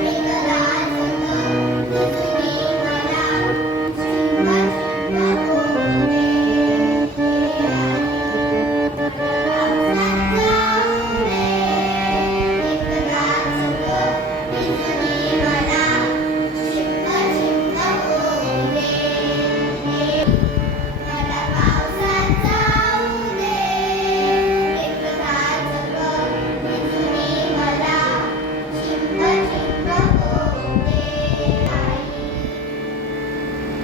Thank you.